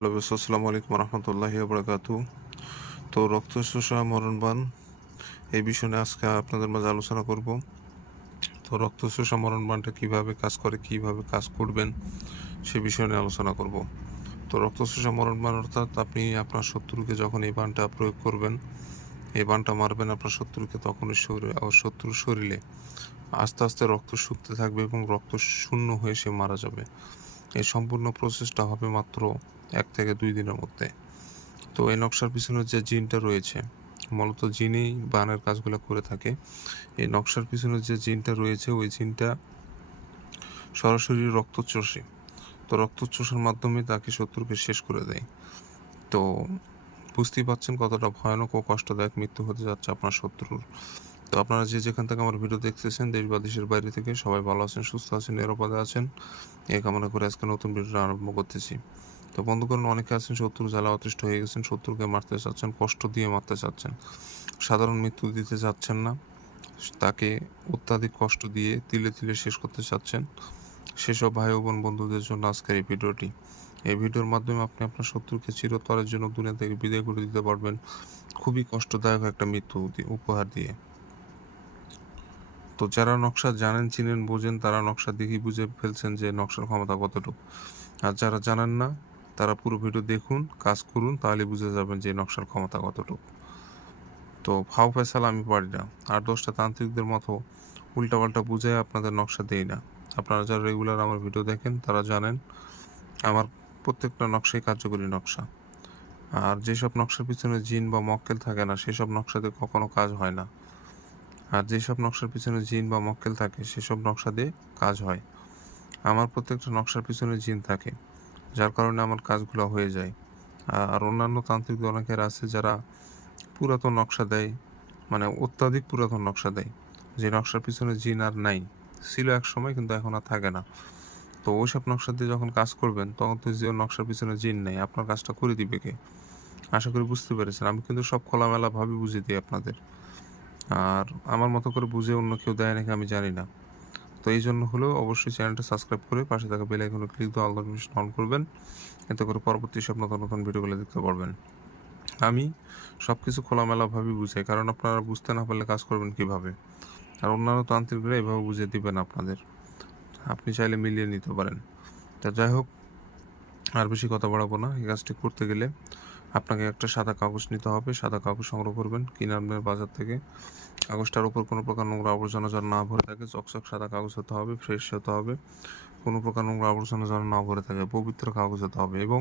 আসসালামু আলাইকুম রহমতুল্লাহি বরকাতু। তো রক্ত শোষা মরণবান এই বিষয়ে আজকে আপনাদের মাঝে আলোচনা করব। তো রক্ত শোষা মরণবানটা কীভাবে কাজ করে, কীভাবে কাজ করবেন, সে বিষয়ে নিয়ে আলোচনা করব। তো রক্ত শোষা মরণবান অর্থাৎ আপনি আপনার শত্রুকে যখন এই বানটা প্রয়োগ করবেন, এই বানটা মারবেন আপনার শত্রুকে তখন শত্রুর শরীরে আস্তে আস্তে রক্ত শুকতে থাকবে এবং রক্ত শূন্য হয়ে সে মারা যাবে। এই সম্পূর্ণ প্রসেসটা হবে মাত্র এক থেকে দুই দিনের মধ্যে। তো এই নকশার পিছনে যে জিনটা রয়েছে, মূলত জিনেই বানের কাজগুলো করে থাকে। এই নকশার পিছনে যে জিনটা রয়েছে, ওই জিনটা সরাসরি রক্ত চষে তো রক্ত চষার মাধ্যমে তাকে শত্রুকে শেষ করে দেয়। তো বুঝতেই পারছেন কতটা ভয়ানক ও কষ্টদায়ক মৃত্যু হতে যাচ্ছে আপনার শত্রুর। তো আপনারা যে যেখান থেকে আমার ভিডিও দেখতেছেন, দেশ বা দেশের বাইরে থেকে সবাই ভালো আছেন, সুস্থ আছেন, নিরাপদে আছেন। এই কামনা করে আজকে নতুন ভিডিওটা আরম্ভ করতেছি। তো বন্ধুগণ, অনেকে আছেন শত্রু জ্বালা অতিষ্ঠ হয়ে গেছেন, শত্রুকে মারতে চাচ্ছেন, কষ্ট দিয়ে মারতে চাচ্ছেন। সাধারণ মৃত্যু দিতে চাচ্ছেন না। তাকে অত্যাধিক কষ্ট দিয়ে তিলে তিলে শেষ করতে চাচ্ছেন। সেসব ভাই ও বোন বন্ধুদের জন্য আজকের এই ভিডিওটি। এই ভিডিওর মাধ্যমে আপনি আপনার শত্রুকে চিরতরের জন্য দুনিয়া থেকে বিদায় করে দিতে পারবেন খুবই কষ্টদায়ক একটা মৃত্যু উপহার দিয়ে। তো যারা নকশা জানেন, চিনেন, বোঝেন, তারা নকশা দেখেই বুঝে ফেলছেন যে নকশার ক্ষমতা কতটুকু। আর যারা জানেন না তারা পুরো ভিডিও দেখুন, কাজ করুন, তাহলে বুঝে যাবেন যে নকশার ক্ষমতা কতটুকু। তো ফাও ফেসাল আমি পারি না, আর দশটা তান্ত্রিকদের মতো উল্টাপাল্টা বুঝে আপনাদের নকশা দেই না। আপনারা যারা রেগুলার আমার ভিডিও দেখেন, তারা জানেন আমার প্রত্যেকটা নকশাই কার্যকরী নকশা। আর যেসব নকশার পিছনে জিন বা মক্কেল থাকে না, সেসব নকশাতে কখনো কাজ হয় না। আর যেসব নকশার পিছনে জিন বা মক্কেল থাকে, সেসব নকশা দিয়ে কাজ হয়। আমার প্রত্যেকটা নকশার পিছনে জিন থাকে। যার কারণে আমার কাজগুলো হয়ে যায়। আর অন্যান্য তান্ত্রিক অনেকের আছে যারা পুরাতন নকশা দেয় মানে অত্যাধিক পুরাতন নকশা দেয়। যে নকশার পিছনে জিন আর নাই, ছিল এক সময় কিন্তু এখন আর থাকে না। তো ওইসব নকশা দিয়ে যখন কাজ করবেন, তখন তো যে নকশার পিছনে জিন নেই। আপনার কাজটা করে দিবে কে? আশা করি বুঝতে পেরেছেন। আমি কিন্তু সব খোলামেলা ভাবে বুঝিয়ে দিই আপনাদের। আর আমার মতো করে বুঝে অন্য কেউ দেয় নাকি আমি জানি না। তো এই জন্য হলেও অবশ্যই চ্যানেলটা সাবস্ক্রাইব করে পাশে থাকা বেল আইকনে ক্লিক দিয়ে অল নোটিফিকেশন অন করবেন। এতে করে পরবর্তী সব নতুন নতুন ভিডিওগুলো দেখতে পারবেন। আমি সব কিছু খোলামেলাভাবে বুঝাই, কারণ আপনারা বুঝতে না পারলে কাজ করবেন কীভাবে? আর অন্যান্য তান্ত্রিকরা এভাবে বুঝিয়ে দিবেন আপনাদের। আপনি চাইলে মিলিয়ে নিতে পারেন। তা যাই হোক, আর বেশি কথা বাড়াবো না। এই কাজটি করতে গেলে আপনাকে একটা সাদা কাগজ নিতে হবে। সাদা কাগজ সংগ্রহ করবেন কিনে আনবেন বাজার থেকে। কাগজটার উপর কোনো প্রকার নোংরা আবর্জনা যেন না ভরে থাকে, চকচক সাদা কাগজ হতে হবে ফ্রেশ হতে হবে, কোনো প্রকার নোংরা আবর্জনা যেন না ভরে থাকে, পবিত্র কাগজ হতে হবে এবং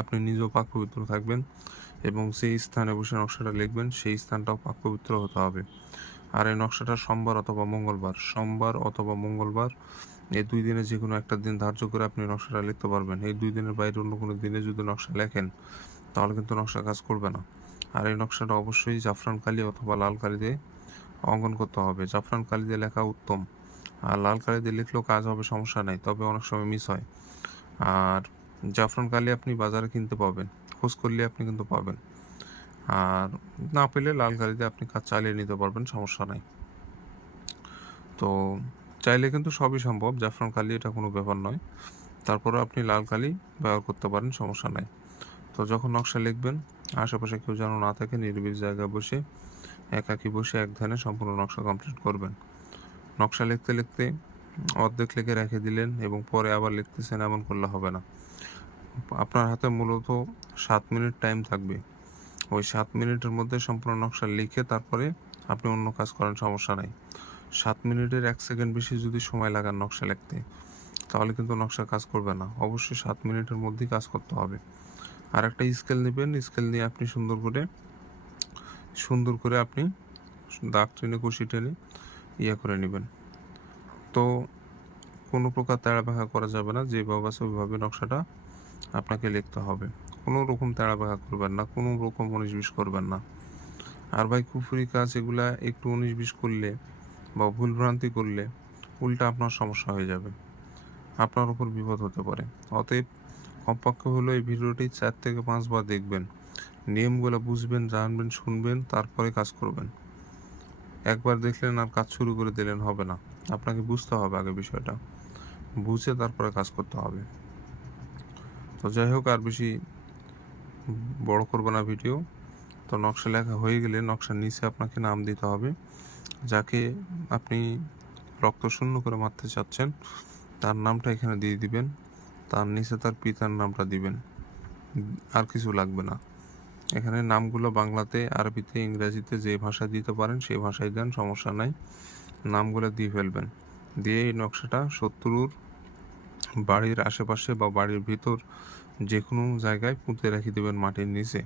আপনি নিজেও পাক পবিত্র থাকবেন এবং সেই স্থানে বসে নকশাটা লিখবেন, সেই স্থানটাও পাক পবিত্র হতে হবে। আর এই নকশাটা সোমবার অথবা মঙ্গলবার, সোমবার অথবা মঙ্গলবার, এই দুই দিনে যে কোনো একটা দিন ধার্য করে আপনি নকশাটা লিখতে পারবেন। এই দুই দিনের বাইরে অন্য কোনো দিনে যদি নকশা লেখেন, তাহলে কিন্তু নকশা কাজ করবে না। আর এই নকশাটা অবশ্যই জাফরান কালি অথবা লাল কালি দিয়ে অঙ্কন করতে হবে। জাফরান কালি দিয়ে লেখা উত্তম। আর লাল কালি দিয়ে লিখলেও কাজ হবে, সমস্যা নাই, তবে অনেক সময় মিস হয়। আর জাফরান কালি আপনি বাজারে কিনতে পাবেন, খোঁজ করলে আপনি কিন্তু পাবেন। আর না পেলে লাল কালিতে আপনি কাজ চালিয়ে নিতে পারবেন, সমস্যা নাই। তো চাইলে কিন্তু সবই সম্ভব, জাফরান কালি এটা কোনো ব্যাপার নয়। তারপরে আপনি লাল কালি ব্যবহার করতে পারেন, সমস্যা নাই। তো যখন নকশা লিখবেন আশেপাশে কেউ যেন না থাকে, নিরিবিলি জায়গায় বসে, একাকি বসে এক ধ্যানে সম্পূর্ণ নকশা কমপ্লিট করবেন। নকশা লিখতে লিখতে অর্ধেক লিখে রেখে দিলেন এবং পরে আবার লিখতেছেন এমন করলে হবে না। আপনার হাতে মূলত সাত মিনিট টাইম থাকবে। ওই সাত মিনিটের মধ্যে সম্পূর্ণ নকশা লিখে তারপরে আপনি অন্য কাজ করেন, সমস্যা নাই। সাত মিনিটের এক সেকেন্ড বেশি যদি সময় লাগান নকশা লিখতে, তাহলে কিন্তু নকশা কাজ করবে না। অবশ্যই সাত মিনিটের মধ্যেই কাজ করতে হবে। আর একটা স্কেল নেবেন। স্কেল নিয়ে আপনি সুন্দর করে সুন্দর করে আপনি দাগ টেনে কষি টেনে ইয়ে করে নেবেন। তো কোনো প্রকার তেড়া ব্যাখা করা যাবে না যেভাবে আছে ওইভাবে নকশাটা আপনাকে লিখতে হবে। কোনো রকম তেড়া ব্যাখা করবেন না, কোনো রকম উনিশ বিশ করবেন না। আর ভাই কুফুরি কাজ এগুলা একটু উনিশ বিশ করলে বা ভুলভ্রান্তি করলে উল্টা আপনার সমস্যা হয়ে যাবে। আপনার উপর বিপদ হতে পারে। অতএব কমপক্ষে হলো এই ভিডিওটি চার থেকে পাঁচবার দেখবেন। নিয়মগুলো বুঝবেন, জানবেন, শুনবেন, তারপরে কাজ করবেন। একবার দেখলেন আর কাজ শুরু করে দিলেন, হবে না। আপনাকে বুঝতে হবে আগে বিষয়টা। বুঝে তারপরে কাজ করতে হবে। তো যাই হোক, আর বেশি বড় করব না ভিডিও। তো নকশা লেখা হয়ে গেলে নকশার নিচে আপনাকে নাম দিতে হবে। যাকে আপনি রক্ত শূন্য করে মারতে চাচ্ছেন, তার নামটা এখানে দিয়ে দিবেন। তার নিচে তার পিতার নামটা দিবেন। আর কিছু লাগবে না। এখানে নামগুলো বাংলাতে, আরবিতে, ইংরেজিতে যে ভাষা দিতে পারেন, সেই ভাষায় দেন, সমস্যা নাই। নামগুলো দিয়ে ফেলবেন। দিয়ে এই নকশাটা শত্রুর বাড়ির আশেপাশে বা বাড়ির ভিতর যে কোনো জায়গায় পুঁতে রেখে দেবেন মাটির নিচে।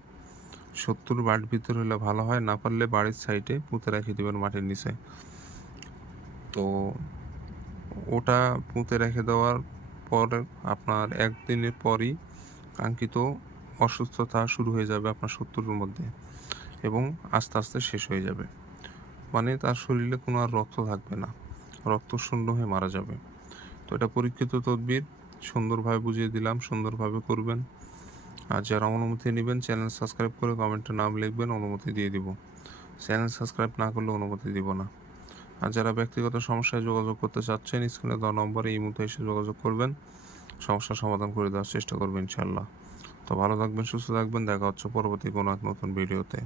শত্রুর বাড়ির ভিতর হলে ভালো হয়, না পারলে বাড়ির সাইডে পুঁতে রেখে দেবেন মাটির নিচে। তো ওটা পুঁতে রেখে দেওয়ার পর আপনার একদিনের পরই কাঙ্ক্ষিত অসুস্থতা শুরু হয়ে যাবে আপনার শত্রুর মধ্যে এবং আস্তে আস্তে শেষ হয়ে যাবে। মানে তার শরীরে কোনো আর রক্ত থাকবে না। রক্ত শূন্য হয়ে মারা যাবে। তো এটা পরীক্ষিত তদবির। সুন্দরভাবে বুঝিয়ে দিলাম, সুন্দরভাবে করবেন। আর যারা অনুমতি নেবেন, চ্যানেল সাবস্ক্রাইব করে কমেন্টে নাম লিখবেন, অনুমতি দিয়ে দিব। চ্যানেল সাবস্ক্রাইব না করলে অনুমতি দিব না। আর যারা ব্যক্তিগত সমস্যায় যোগাযোগ করতে চাচ্ছেন, স্ক্রিনে দেওয়া নম্বরে এই মুহূর্তে এসে যোগাযোগ করবেন। সমস্যার সমাধান করে দেওয়ার চেষ্টা করবেন ইনশাল্লাহ তো ভালো থাকবেন, সুস্থ থাকবেন। দেখা হচ্ছে পরবর্তী কোনো এক নতুন ভিডিওতে।